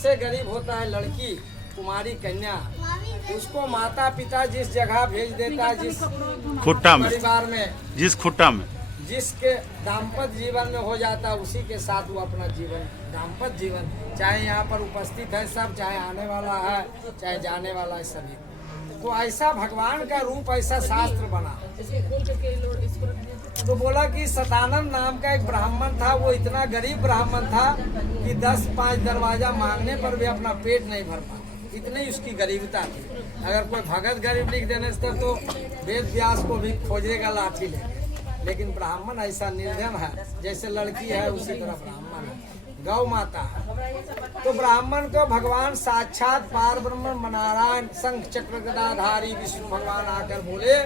सबसे गरीब होता है लड़की, कुमारी कन्या। उसको माता पिता जिस जगह भेज देता है, जिस खुट्टा में, परिवार में, जिस खुट्टा में, जिसके दाम्पत्य जीवन में हो जाता है, उसी के साथ वो अपना जीवन, दाम्पत्य जीवन, चाहे यहाँ पर उपस्थित है सब, चाहे आने वाला है, चाहे जाने वाला है, सभी। तो ऐसा भगवान का रूप, ऐसा शास्त्र बना। तो बोला कि सतानंद नाम का एक ब्राह्मण था, वो इतना गरीब ब्राह्मण था कि 10-5 दरवाजा मांगने पर भी अपना पेट नहीं भर पाता, इतनी उसकी गरीबता थी। अगर कोई भगत गरीब लिख देने से तो वेद व्यास को भी खोजेगा लाठी लेके, लेकिन ब्राह्मण ऐसा निर्धन है, जैसे लड़की है उसी तरह ब्राह्मण है, गौ माता है। तो ब्राह्मण को भगवान साक्षात पार ब्रह्म नारायण शंख चक्र गदाधारी विष्णु भगवान आकर बोले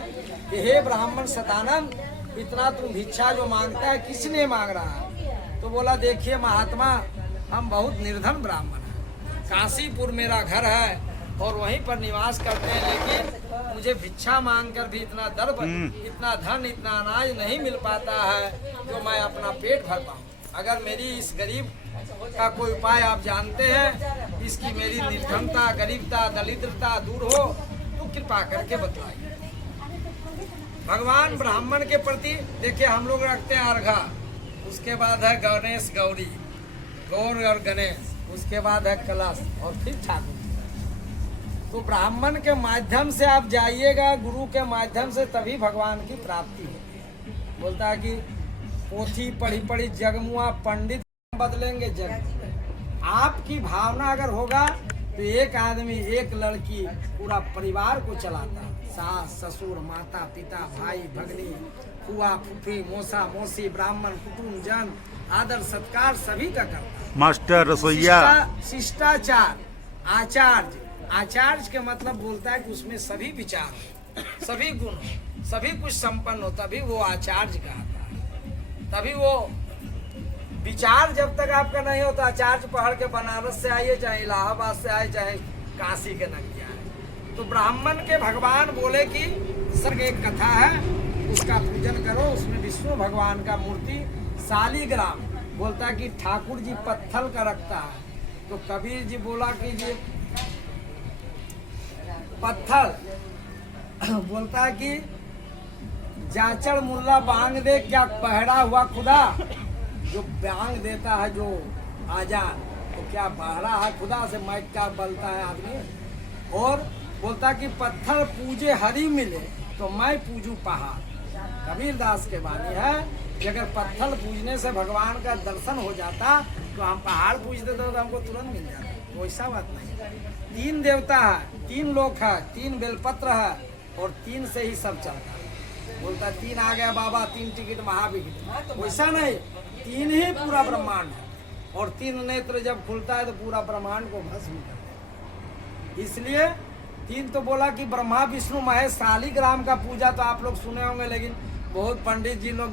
कि हे ब्राह्मण सतानंद, इतना तुम भिक्षा जो मांगता है किसने मांग रहा है? तो बोला देखिए महात्मा, हम बहुत निर्धन ब्राह्मण हैं, काशीपुर मेरा घर है और वहीं पर निवास करते हैं, लेकिन मुझे भिक्षा मांगकर भी इतना दर्द, इतना धन, इतना अनाज नहीं मिल पाता है जो मैं अपना पेट भर पाऊँ। अगर मेरी इस गरीब का कोई उपाय आप जानते हैं, इसकी मेरी निर्धनता, गरीबता, दरिद्रता दूर हो तो कृपा करके बताइए। भगवान ब्राह्मण के प्रति देखिए हम लोग रखते हैं अर्घा, उसके बाद है गणेश गौरी, गौर और गणेश, उसके बाद है कलश और फिर ठाकुर। तो ब्राह्मण के माध्यम से आप जाइएगा, गुरु के माध्यम से, तभी भगवान की प्राप्ति है। बोलता है कि पोथी पढ़ी पढ़ी जगमुआ, पंडित बदलेंगे जग। आपकी भावना अगर होगा तो एक आदमी, एक लड़की पूरा परिवार को चलाता है, सास ससुर, माता पिता, भाई भगनी, फुआ फूफी, मौसा मौसी, ब्राह्मण कुटुंब जन, आदर सत्कार सभी का करता है। मास्टर, रसोईया, शिष्टाचार, आचार्य। आचार्य के मतलब बोलता है कि उसमें सभी विचार, सभी गुण, सभी कुछ संपन्न हो, तभी वो आचार्य कहता है। तभी वो विचार जब तक आपका नहीं होता, आचार्य पढ़ के बनारस से आइए, चाहे इलाहाबाद से आए, चाहे काशी के नगरिया है। तो ब्राह्मण के भगवान बोले कि सर्ग एक कथा है, उसका पूजन करो। उसमें विष्णु भगवान का मूर्ति शालिग्राम, बोलता है कि ठाकुर जी पत्थर का रखता है। तो कबीर जी बोला कि जी पत्थर बोलता है कि जाचड़ मुल्ला बांग दे, क्या पहरा हुआ खुदा, जो बांग देता है जो आजान, तो क्या बहरा है खुदा से, मैं क्या बोलता है आदमी। और बोलता कि पत्थर पूजे हरी मिले तो मैं पूजू पहाड़। कबीर दास के वाणी है कि अगर पत्थर पूजने से भगवान का दर्शन हो जाता तो हम पहाड़ पूजते तो हमको तुरंत मिल जाता। वैसा बात नहीं। 3 देवता है, 3 लोक है, 3 बेलपत्र है और 3 से ही सब चलता है। बोलता 3 आ गया बाबा, 3 टिकट महाविकट, वैसा नहीं, 3 ही पूरा ब्रह्मांड है। और 3 नेत्र जब खुलता है तो पूरा ब्रह्मांड को भस्म कर देता है। इसलिए 3 तो बोला कि ब्रह्मा विष्णु महेश। शालिग्राम का पूजा तो आप लोग सुने होंगे, लेकिन बहुत पंडित जी लोग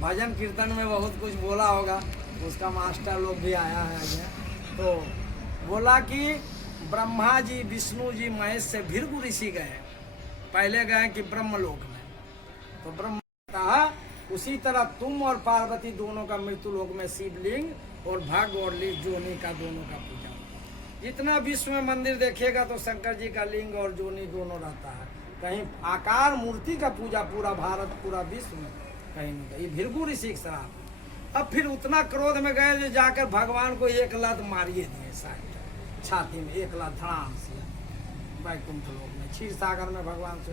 भजन कीर्तन में बहुत कुछ बोला होगा, उसका मास्टर लोग भी आया है आगे। तो बोला कि ब्रह्मा जी, विष्णु जी, महेश से भृगु ऋषि गए, पहले गए कि ब्रह्मलोक में। तो ब्रह्मा कहा उसी तरह तुम और पार्वती दोनों का मृत्यु लोक में शिवलिंग और भग और जोनी का दोनों का पूजा। जितना विश्व में मंदिर देखिएगा तो शंकर जी का लिंग और जोनी दोनों रहता है। कहीं आकार मूर्ति का पूजा पूरा भारत, पूरा विश्व में कहीं नहीं। ये भृगु ऋषि का श्राप। अब फिर उतना क्रोध में गए जो जाकर भगवान को 1 लात मारिए दिए, साइड छाती में 1 लात धड़ाम से, वैकुंठ लोक में, क्षीर सागर में भगवान से।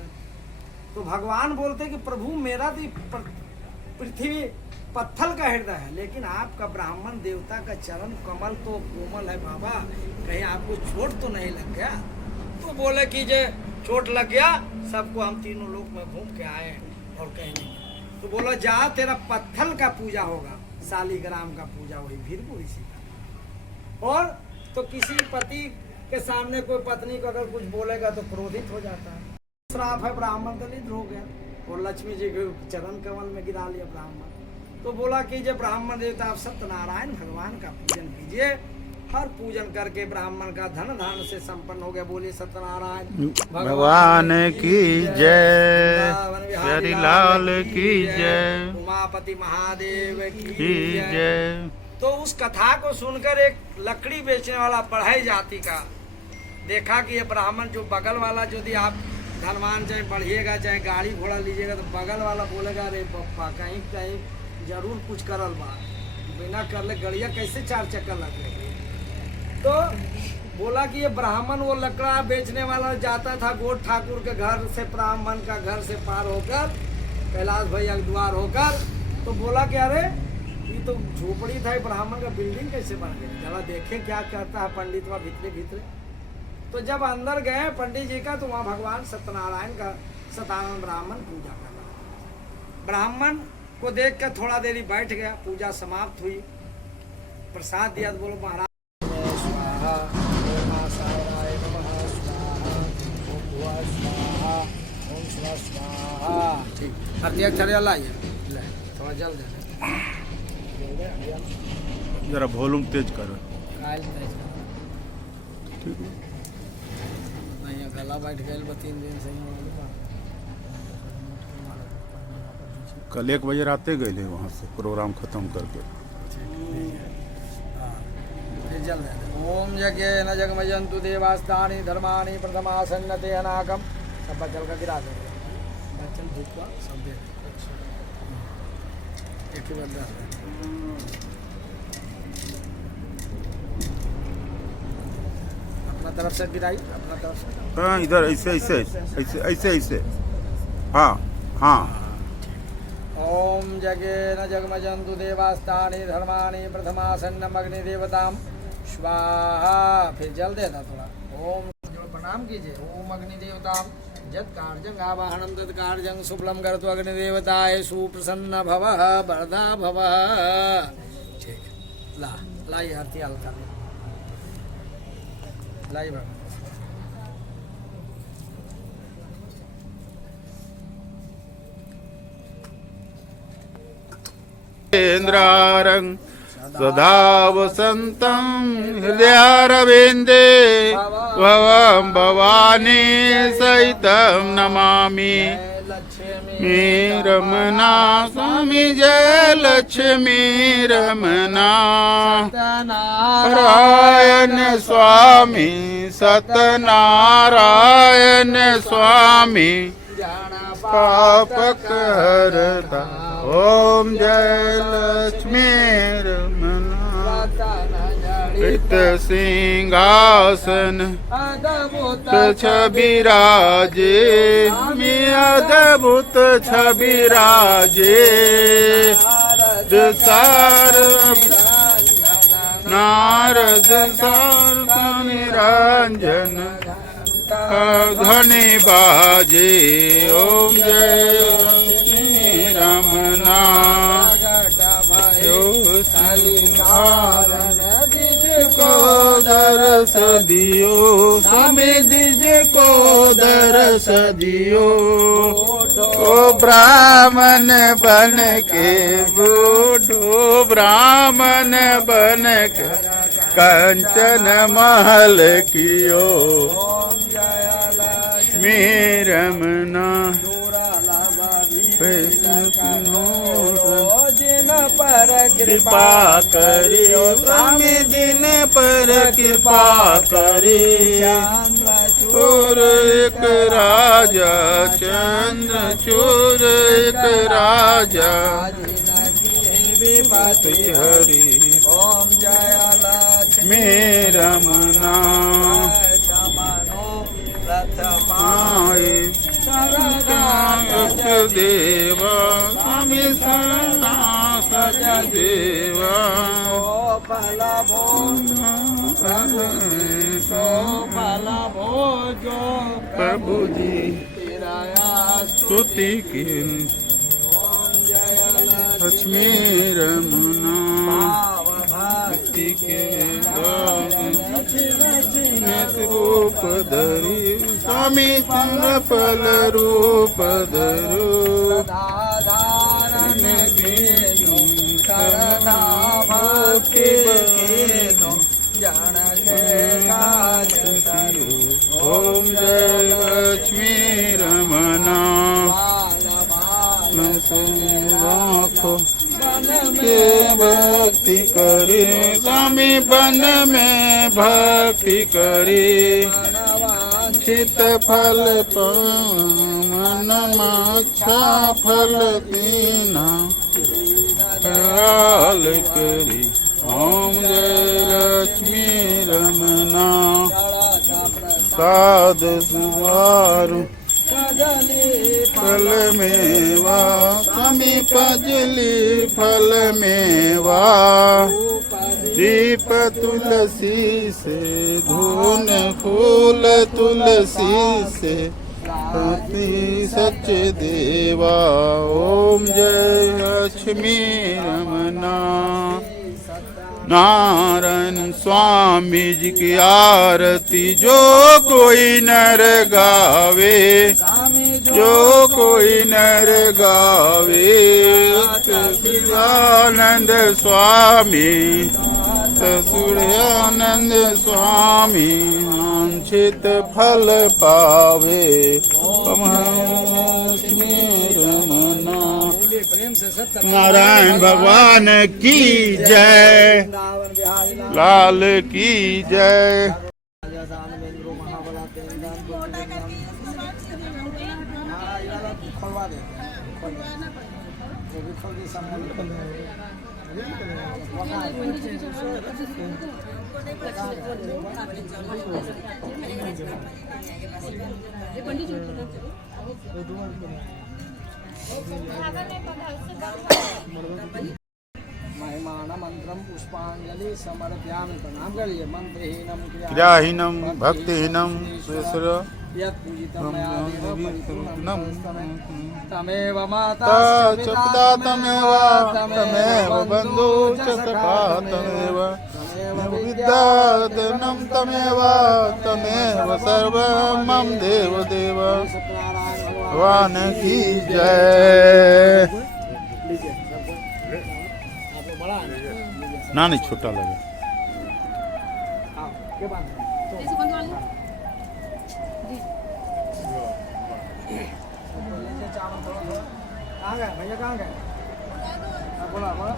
तो भगवान बोलते कि प्रभु मेरा तो पृथ्वी पत्थर का हृदय है, लेकिन आपका ब्राह्मण देवता का चरण कमल तो कोमल है बाबा, कहीं आपको चोट तो नहीं लग गया? तो बोले कि जे चोट लग गया, सबको हम 3 लोक में घूम के आए और कहीं नहीं। तो बोला जा तेरा पत्थर का पूजा होगा, शालिग्राम का पूजा वही भृगु ऋषि का। और तो किसी पति के सामने कोई पत्नी को अगर कुछ बोलेगा तो क्रोधित हो जाता है। श्राप है, ब्राह्मण दलित हो गया और लक्ष्मी जी के चरण कमल में गिरा लिया ब्राह्मण। तो बोला कि जब ब्राह्मण देवता आप सत्यनारायण भगवान का पूजन कीजिए। हर पूजन करके ब्राह्मण का धन धान से संपन्न हो गया। बोलिए सत्यनारायण भगवान की जय, हरि लाल की जय, उमापति महादेव की जय। तो उस कथा को सुनकर एक लकड़ी बेचने वाला बढ़ई जाति का देखा कि ये ब्राह्मण जो बगल वाला, यदि आप धनवान चाहे बढ़िएगा चाहे गाड़ी घोड़ा लीजिएगा तो बगल वाला बोलेगा अरे पप्पा कहीं कहीं जरूर कुछ करल बा, बिना कर ले गड़िया कैसे 4 चक्कर लगे। तो बोला कि ये ब्राह्मण वो लकड़ा बेचने वाला जाता था गोड ठाकुर के घर से, ब्राह्मण का घर से पार होकर कैलाश भैया के द्वार होकर, तो बोला कि अरे ये तो झोपड़ी था, ब्राह्मण का बिल्डिंग कैसे बन गई, जरा देखें क्या करता है पंडित वहाँ भीतरे भीतरे। तो जब अंदर गए पंडित जी का, तो वहाँ भगवान सत्यनारायण का सतानंद ब्राह्मण पूजा कर रहा। ब्राह्मण को देख कर थोड़ा देरी बैठ गया, पूजा समाप्त हुई, प्रसाद दिया तो बोलो महाराज स्वाहा, ओम आसाराय नमः स्वाहा, ओम भुवा स्वाहा, ओम शिवा स्वाहा। ठीक, अब एक छड़िया लाइए, थोड़ा जल दे, जरा वॉल्यूम तेज करो। नहीं गला बैठ गए 3 दिन से। कल 1 बजे राते गए वहाँ से प्रोग्राम खत्म करके। जल ओम यज्ञ न जगमयन्तु देवास्तानि धर्माणि प्रथमासन्नते अनागम। सब बचल का गिरा दे, बचल भूखवा सब दे, एक ही बंदा है। अपना तरफ से गिराई, अपना तरफ से। हाँ इधर ऐसे ऐसे ऐसे ऐसे ऐसे, हाँ हाँ। ओम जगे न जगमयन्तु देवास्तानि धर्माणि प्रथमासन्नम अग्निदेवताम स्वाहा। फिर जल देना थोड़ा। ओम जो प्रणाम कीजिए। ओम अग्निदेवताम जत कार्जं आवाहनं तत् कार्जं शुभलम करतु अग्निदेवताय सुप्रसन्न भवः वरदा भवः। ठीक, लाई आरती हल्का लाई बा। इंद्रारं सदा वसन्तं हृदयारविन्दे भवं भवानी सहितं नमामि। रमना स्वामी जय लक्ष्मी रमना नारायण स्वामी सत्यनारायण स्वामी पाप करता। ओम जय लक्ष्मी रमना सिंहासन छबिराजे अद्भुत छबिराजे नारद सार निरंजन ध्वनि बाजे। ओम जय रमना को दरस दियो स्वामी दिज को दरस दियो। ओ ब्राह्मण बन के बूढ़ो ब्राह्मण बन के कंचन महल कियो। रमना दिन पर कृपा करियो स्वामी दिन पर कृपा करी। चोर एक राजा चंद्र चोर एक राजा हरि। ओम जय लक्ष्मी रमना देवा स्वामी शरणा सज देवा। प्रभु जी स्तुति की। लक्ष्मी रमना भक्ति के रूप धरी स्वामी चंद्र फल रूप धरो। भक्ति ओम जय लक्ष्मी रमना। के भक्ति करे स्वामी बन में भक्ति करे चित फल मन माच्छा फल दीना ख्याल करी ओम जय लक्ष्मी रमना साध सुवारु फल मेवा स्वामी पजली फल मेवा दीप तुलसी से धून फूल तुलसी से अति सच देवा ओम जय लक्ष्मी रमना नारायण स्वामी जी की आरती जो कोई नर गावे जो कोई नर गावे सच्चिदानंद स्वामी ससुरानंद स्वामी वांछित फल पावे लक्ष्मी रमना प्रेम से सत्य नारायण भगवान की जय लाल की जय खोलवा दे महिमान मंत्रम पुष्पांजलि समर्पयामि प्रणाम करिए मंत्रहीनम क्रियाहीनम भक्तिहीनम सुसर यत्पूजितं मया देव परिपूर्णं तमेव माता च पिता तमेव तमेव बन्धु च सखा तमेव विद्याधनं तमेव तमेव सर्वं मम देव देव भगवान की जय ना नहीं छोटा लगे कहाँ गए भैया कहाँ गए बोला बोला